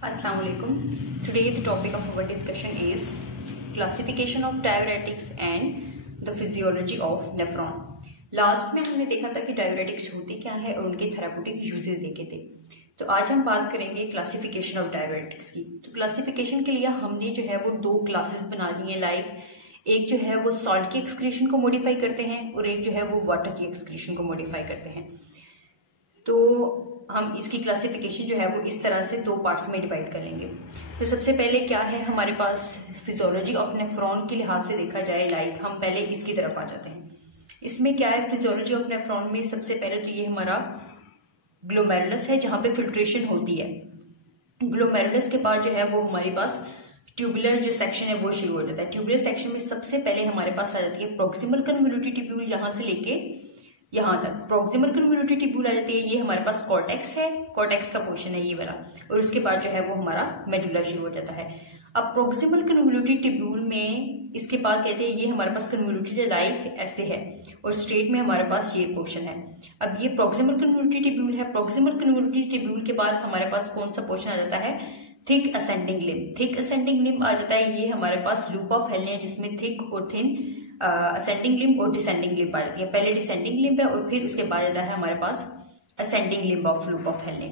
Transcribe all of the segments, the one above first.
Assalamu alaikum. Today the topic of our discussion is classification of diuretics and the physiology of nephron. Last में हमने देखा था कि diuretics होते क्या है और उनके थेराप्यूटिक यूजेस देखे थे। तो आज हम बात करेंगे क्लासिफिकेशन ऑफ डाययूरेटिक्स की। तो क्लासिफिकेशन के लिए हमने जो है वो दो क्लासेस बना ली हैं। लाइक एक जो है वो सॉल्ट की एक्सक्रीशन को मॉडिफाई करते हैं और एक जो है वो वाटर की एक्सक्रीशन को मॉडिफाई करते हैं। तो हम इसकी क्लासिफिकेशन जो है वो इस तरह से दो पार्ट्स में डिवाइड कर लेंगे। तो सबसे पहले क्या है हमारे पास फिजियोलॉजी ऑफ नेफ्रॉन के लिहाज से देखा जाए, लाइक हम पहले इसकी तरफ आ जाते हैं। इसमें क्या है फिजियोलॉजी ऑफ नेफ्रॉन में सबसे पहले तो ये हमारा ग्लोमेरुलस है जहाँ पे फिल्ट्रेशन होती है। ग्लोमेरुलस के बाद जो है वो हमारे पास ट्यूबुलर जो सेक्शन है वो शुरू हो जाता है। ट्यूबुलर सेक्शन में सबसे पहले हमारे पास आ जाती है प्रॉक्सिमल कन्वोल्यूटिव ट्यूब्यूल, यहाँ से लेके यहाँ तक प्रॉक्सिमल कन्वोल्यूटिव ट्यूब्यूल आ जाती है। ये हमारे पास कॉर्टेक्स है, कॉर्टेक्स का पोर्शन है ये वाला, और उसके बाद जो है वो हमारा मेडुला शुरू हो जाता है। अब प्रॉक्सिमल कन्वोल्यूटिव ट्यूब्यूल में इसके बाद कहते हैं ये हमारे पास कन्वोल्यूटेड लाइक ऐसे है और स्ट्रेट में हमारे पास ये पोर्शन है। अब ये प्रॉक्सिमल कन्वोल्यूटिव ट्यूब्यूल है। प्रॉक्सिमल कन्वोल्यूटिव ट्यूब्यूल के बाद हमारे पास कौन सा पोर्शन आ जाता है? Thick ascending limb. Thick ascending limb आ जाता है। ये हमारे पास लूप ऑफ हेल्ने है जिसमें थिक और थिन असेंडिंग लिम्ब और डिसेंडिंग लिम्ब आ जाती है। पहले डिसेंडिंग लिम्ब है और फिर उसके बाद आता है हमारे पास ascending limb of loop of हेल्ने।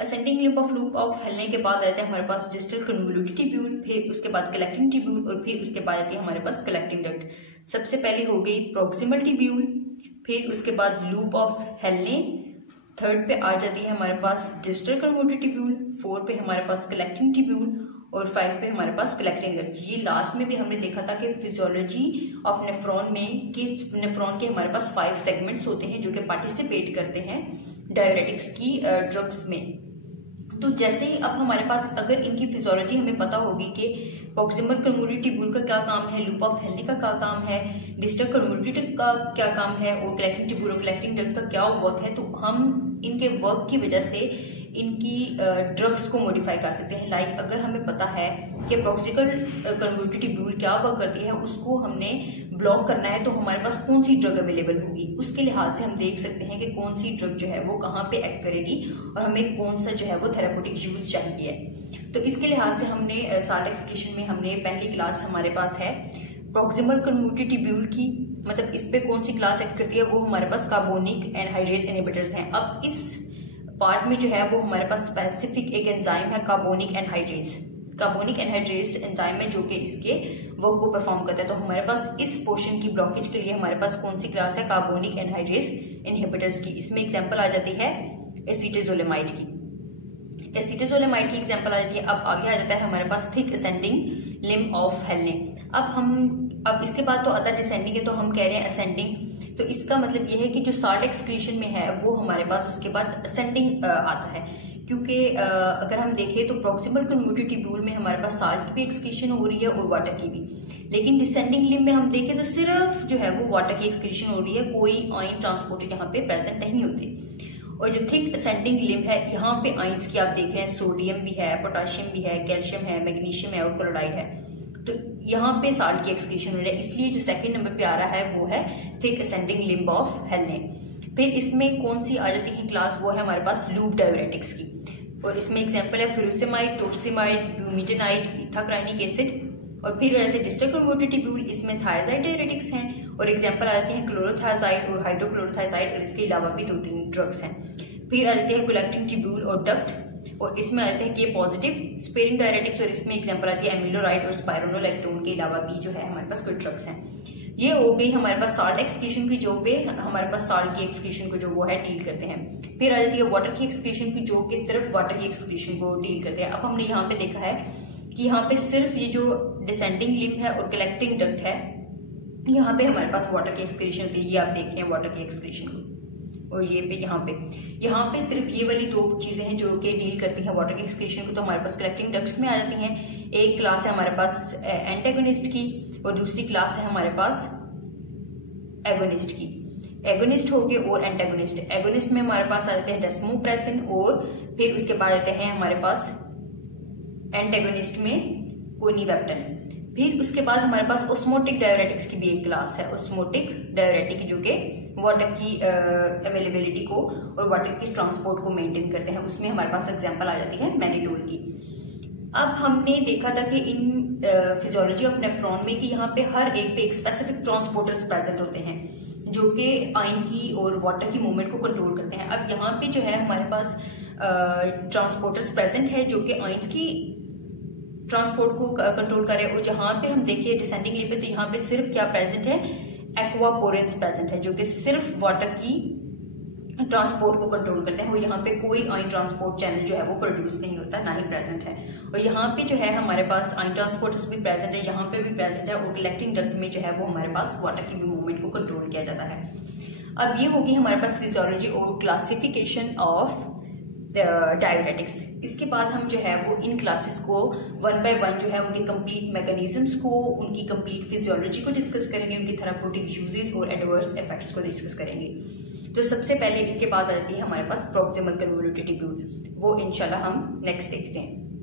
Ascending limb of loop of हेल्ने के बाद आता है हमारे पास डिस्टल कन्वोल्यूटिव ट्यूब्यूल, फिर उसके बाद कलेक्टिंग ट्यूब्यूल और फिर उसके बाद आती है हमारे पास कलेक्टिंग डक्ट। सबसे पहले हो गई प्रॉक्सिमल ट्यूब्यूल, फिर उसके बाद लूप ऑफ हेल्ने, थर्ड पे आ जाती है हमारे पास डिस्टल कन्वोल्यूटिव ट्यूब्यूल, फोर पे हमारे पास कलेक्टिंग ट्यूब्यूल और 5 पे हमारे पास कलेक्टिंग डक्ट। ये लास्ट में भी हमने देखा था कि फिजियोलॉजी ऑफ नेफ्रॉन में किस नेफ्रॉन के हमारे पास 5 सेगमेंट्स होते हैं जो कि पार्टिसिपेट करते हैं डाययूरेटिक्स की ड्रग्स में। तो जैसे ही अब हमारे पास अगर इनकी फिजियोलॉजी हमें पता होगी कि प्रॉक्सिमल कन्वोल्यूटिव ट्यूब्यूल का क्या काम है, लूप ऑफ हेल्ने का क्या काम है, डिस्टल कन्वोल्यूटिव का क्या काम है और कलेक्टिंग ट्यूब्यूल और कलेक्टिंग डक्ट का क्या वर्क है, तो हम इनके वर्क की वजह से इनकी ड्रग्स को मॉडिफाई कर सकते हैं। लाइक अगर हमें पता है कि प्रॉक्सिमल कन्वोल्यूटिव ट्यूब्यूल क्या वर्क करती है, उसको हमने ब्लॉक करना है तो हमारे पास कौन सी ड्रग अवेलेबल होगी, उसके लिहाज से हम देख सकते हैं कि कौन सी ड्रग जो है वो कहाँ पे एक्ट करेगी और हमें कौन सा जो है वो थेराप्यूटिक यूज चाहिए। तो इसके लिहाज से हमने साल्ट एक्सक्रीशन में हमने पहली क्लास हमारे पास है प्रॉक्सिमल कन्वोल्यूटिव ट्यूब्यूल की, मतलब इस पे कौन सी क्लास एक्ट करती है, वो हमारे पास कार्बोनिक एनहाइड्रेज इनहिबिटर्स हैं। अब इस पार्ट में जो है वो हमारे पास स्पेसिफिक एक एंजाइम है carbonic anhydrase. Carbonic anhydrase enzyme है जो कि इसके वर्क को परफॉर्म करता है। तो हमारे पास इस पोर्शन की ब्लॉकेज के लिए हमारे पास कौन सी क्लास है? कार्बोनिक एनहाइड्रेज इनहिबिटर्स की। इसमें एग्जांपल आ जाती है एसीटाजोलेमाइड की। एसीटाजोलेमाइड की एग्जांपल आ जाती है। अब आगे आ जाता है हमारे पास थिक असेंडिंग लिम्ब ऑफ हेल्ने। अब इसके बाद तो आता डिसेंडिंग है, तो हम कह रहे हैं असेंडिंग। तो इसका मतलब यह है कि जो साल्ट एक्सक्रीशन में है वो हमारे पास उसके बाद असेंडिंग आता है, क्योंकि अगर हम देखें तो प्रॉक्सिमल कन्वोल्यूटिव ट्यूब्यूल में हमारे पास साल्ट की भी एक्सक्रीशन हो रही है और वाटर की भी, लेकिन डिसेंडिंग लिम्ब में हम देखें तो सिर्फ जो है वो वाटर की एक्सक्रीशन हो रही है, कोई आयन ट्रांसपोर्टर यहाँ पे प्रेजेंट नहीं होते। और जो थिक असेंडिंग लिम्ब है यहाँ पे आयन्स की आप देख रहे हैं, सोडियम भी है, पोटाशियम भी है, कैल्शियम है, मैग्नीशियम है और क्लोराइड है। तो यहाँ पे साल्ट की एक्सक्रीशन हो रही है, इसलिए जो सेकंड नंबर पे आ रहा है वो है थिक असेंडिंग लिम्ब ऑफ हेल्ने। फिर इसमें कौन सी आ जाती है क्लास? वो है हमारे पास लूप डाययूरेटिक्स की, और इसमें एग्जांपल है फ्यूरोसेमाइड, टोर्सिमाइड, ब्यूमिटेनाइड, इथाक्राइनिक एसिड। और फिर आ जाते हैं डिस्टल कन्वोल्यूटिव ट्यूब्यूल, इसमें थायजाइड डाययूरेटिक्स हैं और एग्जांपल आ जाते हैं क्लोरोथायाजाइड और हाइड्रोक्लोरोथायाजाइड, और इसके अलावा भी 2-3 ड्रग्स हैं। फिर आ जाते हैं कलेक्टिंग ट्यूब्यूल और डक्ट, और इसमें आते हैं के पॉजिटिव स्पेरिंग डायरेटिक्स, और इसमें एग्जांपल आती है एमिलोराइड और स्पाइरोनोलैक्टोन के अलावा भी जो है हमारे पास कुछ ड्रग्स हैं। ये हो गई हमारे पास साल्ट एक्सक्रीशन की, जो पे हमारे पास साल्ट की एक्सक्रीशन को जो वो है डील करते हैं। फिर आ जाती है वाटर की एक्सक्रीशन की, जो कि सिर्फ वाटर की एक्सक्रीशन को डील करते हैं। अब हमने यहाँ पे देखा है कि यहाँ पे सिर्फ ये जो डिसेंडिंग लिम्ब है और कलेक्टिंग डक्ट है, यहाँ पे हमारे पास वाटर की एक्सक्रीशन होती है। ये आप देख रहे हैं वाटर की एक्सक्रीशन को, और ये पे यहाँ पे सिर्फ ये वाली 2 चीजें हैं जो कि डील करती हैं वाटर की एक्सक्रीशन को। तो हमारे पास कलेक्टिंग डक्ट्स में आ जाती हैं। एक क्लास है हमारे पास एंटेगोनिस्ट की और दूसरी क्लास है हमारे पास एगोनिस्ट की। एगोनिस्ट हो गए और एंटेगोनिस्ट। एगोनिस्ट में हमारे पास आ जाते हैं डेस्मोप्रेसिन, और फिर उसके बाद आते हैं हमारे पास एंटेगोनिस्ट में कोनिवेप्टन। फिर उसके बाद हमारे पास ऑस्मोटिक डाययूरेटिक्स की भी एक क्लास है, ऑस्मोटिक डाययूरेटिक, जो कि वाटर की अवेलेबिलिटी को और वाटर की ट्रांसपोर्ट को मेंटेन करते हैं। उसमें हमारे पास एग्जांपल आ जाती है मैनिटोल की। अब हमने देखा था कि इन फिजियोलॉजी ऑफ नेफ्रॉन में कि यहाँ पे हर एक पे एक स्पेसिफिक ट्रांसपोर्टर्स प्रेजेंट होते हैं जो कि आयन की और वाटर की मूवमेंट को कंट्रोल करते हैं। अब यहाँ पे जो है हमारे पास ट्रांसपोर्टर्स प्रेजेंट है जो कि आयंस की ट्रांसपोर्ट को कंट्रोल करे। और जहाँ पे हम देखिए डिसेंडिंग लेयर पे, तो यहाँ पे सिर्फ क्या प्रेजेंट है, एक्वापोरेंस प्रेजेंट है जो कि सिर्फ वाटर की ट्रांसपोर्ट को कंट्रोल करते हैं। और यहाँ पे कोई आयन ट्रांसपोर्ट चैनल जो है वो प्रोड्यूस नहीं होता, ना ही प्रेजेंट है। और यहाँ पे जो है हमारे पास आयन ट्रांसपोर्टर्स भी प्रेजेंट है, यहाँ पे भी प्रेजेंट है। और कलेक्टिंग डक्ट में जो है वो हमारे पास वाटर की भी मूवमेंट को कंट्रोल किया जाता है। अब ये होगी हमारे पास फिजियोलॉजी और क्लासिफिकेशन ऑफ डायूरेटिक्स। इसके बाद हम जो है वो इन क्लासेस को वन बाय वन जो है उनके कंप्लीट मैकेनिज्म्स को, उनकी कंप्लीट फिजियोलॉजी को डिस्कस करेंगे, उनकी थेराप्यूटिक यूजेस और एडवर्स इफेक्ट्स को डिस्कस करेंगे। तो सबसे पहले इसके बाद आती है हमारे पास प्रॉक्सिमल कन्वोल्यूटेड ट्यूब्यूल, वो इंशाल्लाह हम नेक्स्ट देखते हैं।